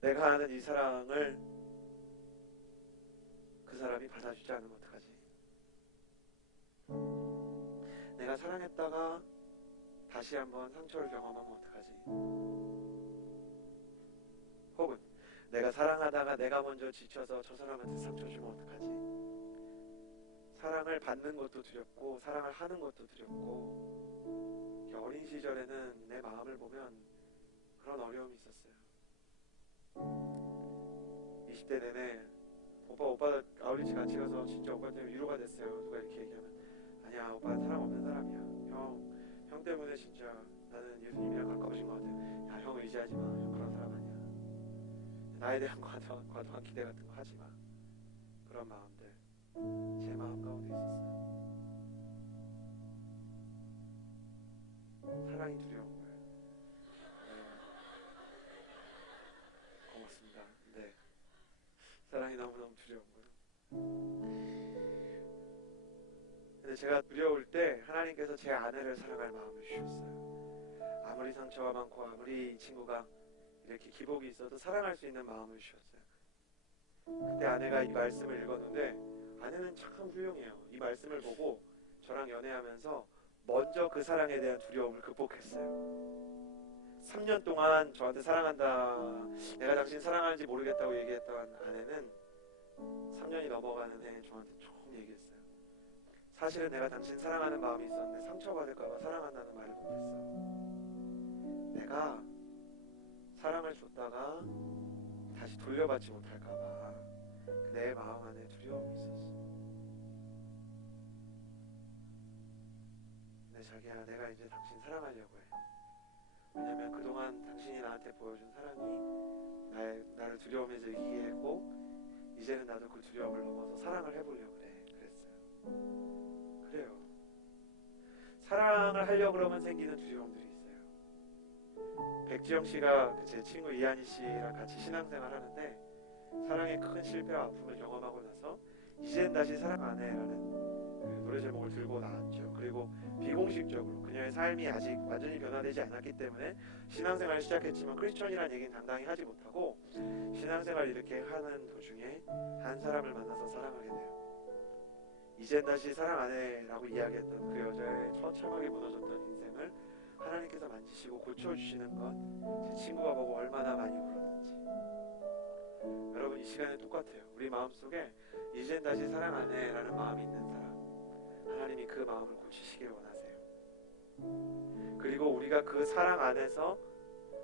내가 하는 이 사랑을 그 사람이 받아주지 않으면 어떡하지? 내가 사랑했다가 다시 한번 상처를 경험하면 어떡하지? 혹은 내가 사랑하다가 내가 먼저 지쳐서 저 사람한테 상처 주면 어떡하지? 사랑을 받는 것도 두렵고 사랑을 하는 것도 두렵고 어린 시절에는 내 마음을 보면 그런 어려움이 있었어요. 20대 내내 오빠 아울리치 같이 가서 진짜 오빠 때문에 위로가 됐어요. 누가 이렇게 얘기하면 아니야 오빠는 사랑 없는 사람이야. 형 때문에 진짜 나는 예수님이랑 가까워진 것 같아. 야 형 의지하지 마. 형 그런 사람 아니야. 나에 대한 과도한 기대 같은 거 하지 마. 그런 마음들 제 마음 가운데 있었어요. 사랑이 두려운 거예요. 고맙습니다. 네, 사랑이 너무너무 두려운 거예요. 근데 제가 두려울 때 하나님께서 제 아내를 사랑할 마음을 주셨어요. 아무리 상처가 많고 아무리 이 친구가 이렇게 기복이 있어도 사랑할 수 있는 마음을 주셨어요. 그때 아내가 이 말씀을 읽었는데 아내는 참 훌륭해요. 이 말씀을 보고 저랑 연애하면서 먼저 그 사랑에 대한 두려움을 극복했어요. 3년 동안 저한테 사랑한다, 내가 당신 사랑하는지 모르겠다고 얘기했던 아내는 3년이 넘어가는 해에 저한테 조금 얘기했어요. 사실은 내가 당신 사랑하는 마음이 있었는데 상처받을까봐 사랑한다는 말을 못했어. 내가 사랑을 줬다가 다시 돌려받지 못할까봐 내 마음 안에 두려움이 있었어. 근데 자기야, 내가 이제 당신 사랑하려고 해. 왜냐면 그동안 당신이 나한테 보여준 사랑이 나를 두려움에서 이기게 했고 이제는 나도 그 두려움을 넘어서 사랑을 해보려고 그래. 그랬어요. 그래요. 사랑을 하려고 그러면 생기는 두려움들이 있어요. 백지영 씨가 제 친구 이한희 씨랑 같이 신앙생활 하는데 사랑의 큰 실패와 아픔을 경험하고 나서 이젠 다시 사랑 안 해라는 그 노래 제목을 들고 나왔죠. 그리고 비공식적으로 그녀의 삶이 아직 완전히 변화되지 않았기 때문에 신앙생활을 시작했지만 크리스천이라는 얘기는 당당히 하지 못하고 신앙생활을 이렇게 하는 도중에 한 사람을 만나서 사랑하게 돼요. 이젠 다시 사랑 안 해라고 이야기했던 그 여자의 처참하게 무너졌던 인생을 하나님께서 만지시고 고쳐주시는 것, 제 친구가 보고 얼마나 많이 울었는지. 여러분, 이 시간에 똑같아요. 우리 마음속에 이젠 다시 사랑 안 해라는 마음이 있는 사람, 하나님이 그 마음을 고치시길 원하세요. 그리고 우리가 그 사랑 안에서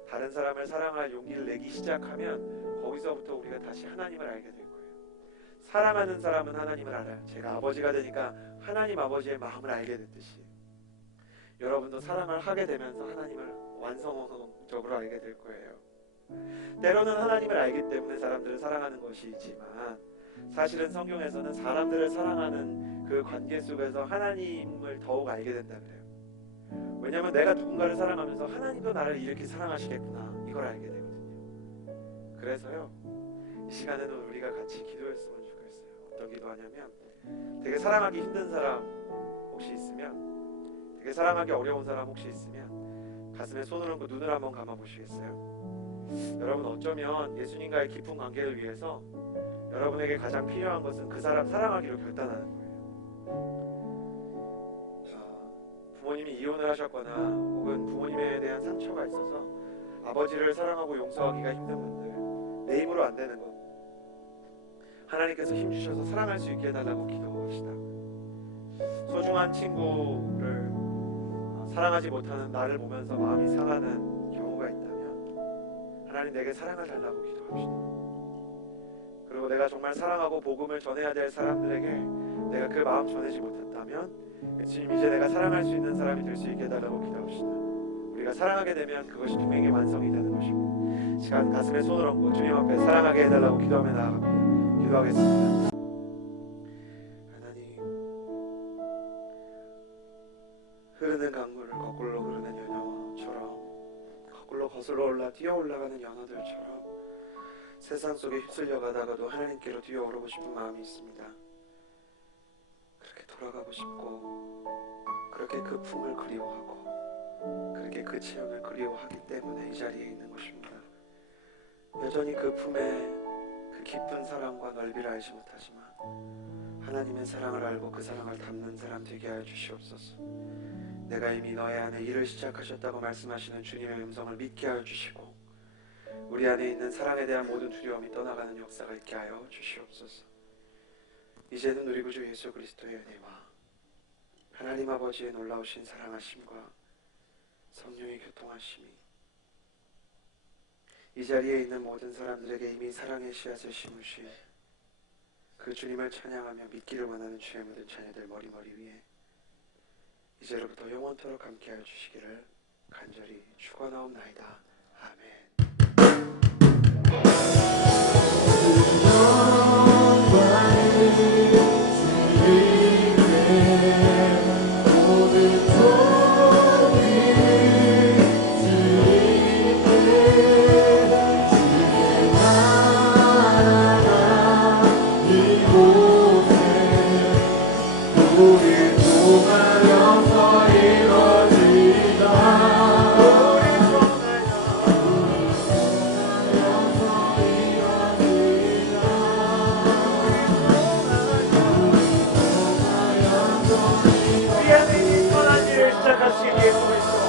다른 사람을 사랑할 용기를 내기 시작하면 거기서부터 우리가 다시 하나님을 알게 될 거예요. 사랑하는 사람은 하나님을 알아요. 제가 아버지가 되니까 하나님 아버지의 마음을 알게 됐듯이 여러분도 사랑을 하게 되면서 하나님을 완성적으로 알게 될 거예요. 때로는 하나님을 알기 때문에 사람들을 사랑하는 것이지만 사실은 성경에서는 사람들을 사랑하는 그 관계 속에서 하나님을 더욱 알게 된다 그래요. 왜냐하면 내가 누군가를 사랑하면서 하나님도 나를 이렇게 사랑하시겠구나, 이걸 알게 되거든요. 그래서요, 이 시간에는 우리가 같이 기도했으면 좋겠어요. 어떤 기도하냐면, 되게 사랑하기 힘든 사람 혹시 있으면, 되게 사랑하기 어려운 사람 혹시 있으면 가슴에 손을 얹고 눈을 한번 감아 보시겠어요? 여러분, 어쩌면 예수님과의 깊은 관계를 위해서 여러분에게 가장 필요한 것은 그 사람 사랑하기로 결단하는 거예요. 부모님이 이혼을 하셨거나 혹은 부모님에 대한 상처가 있어서 아버지를 사랑하고 용서하기가 힘든 분들, 내 힘으로 안 되는 것, 하나님께서 힘 주셔서 사랑할 수 있게 해달라고 기도합시다. 소중한 친구를 사랑하지 못하는 나를 보면서 마음이 상하는 경우가 있다면 하나님, 내게 사랑을 달라고 기도합시다. 그리고 내가 정말 사랑하고 복음을 전해야 될 사람들에게 내가 그 마음 전하지 못했다면 주님, 이제 내가 사랑할 수 있는 사람이 될 수 있게 해달라고 기도합시다. 우리가 사랑하게 되면 그것이 동행의 완성이 되는 것입니다. 시간 가슴에 손을 얹고 주님 앞에 사랑하게 해달라고 기도하며 나아갑니다. 기도하겠습니다. 하나님, 흐르는 강물을 거꾸로 흐르는 연어처럼, 거꾸로 거슬러 올라 뛰어 올라가는 연어들처럼 세상 속에 휩쓸려 가다가도 하나님께로 뛰어 오르고 싶은 마음이 있습니다. 그렇게 돌아가고 싶고, 그렇게 그 품을 그리워하고, 그렇게 그 체험을 그리워하기 때문에 이 자리에 있는 것입니다. 여전히 그 품에 그 깊은 사랑과 넓이를 알지 못하지만 하나님의 사랑을 알고 그 사랑을 담는 사람 되게 하여 주시옵소서. 내가 이미 너의 안에 일을 시작하셨다고 말씀하시는 주님의 음성을 믿게 하여 주시고, 우리 안에 있는 사랑에 대한 모든 두려움이 떠나가는 역사가 있게 하여 주시옵소서. 이제는 우리 구주 예수 그리스도의 은혜와 하나님 아버지의 놀라우신 사랑하심과 성령의 교통하심이 이 자리에 있는 모든 사람들에게 이미 사랑의 씨앗을 심으신 그 주님을 찬양하며 믿기를 원하는 주의 모든 자녀들 머리머리 위에 이제로부터 영원토록 함께하여 주시기를 간절히 축원하옵나이다. 아멘. 우리 안에 이 선한 일을 시작하시기 위해 서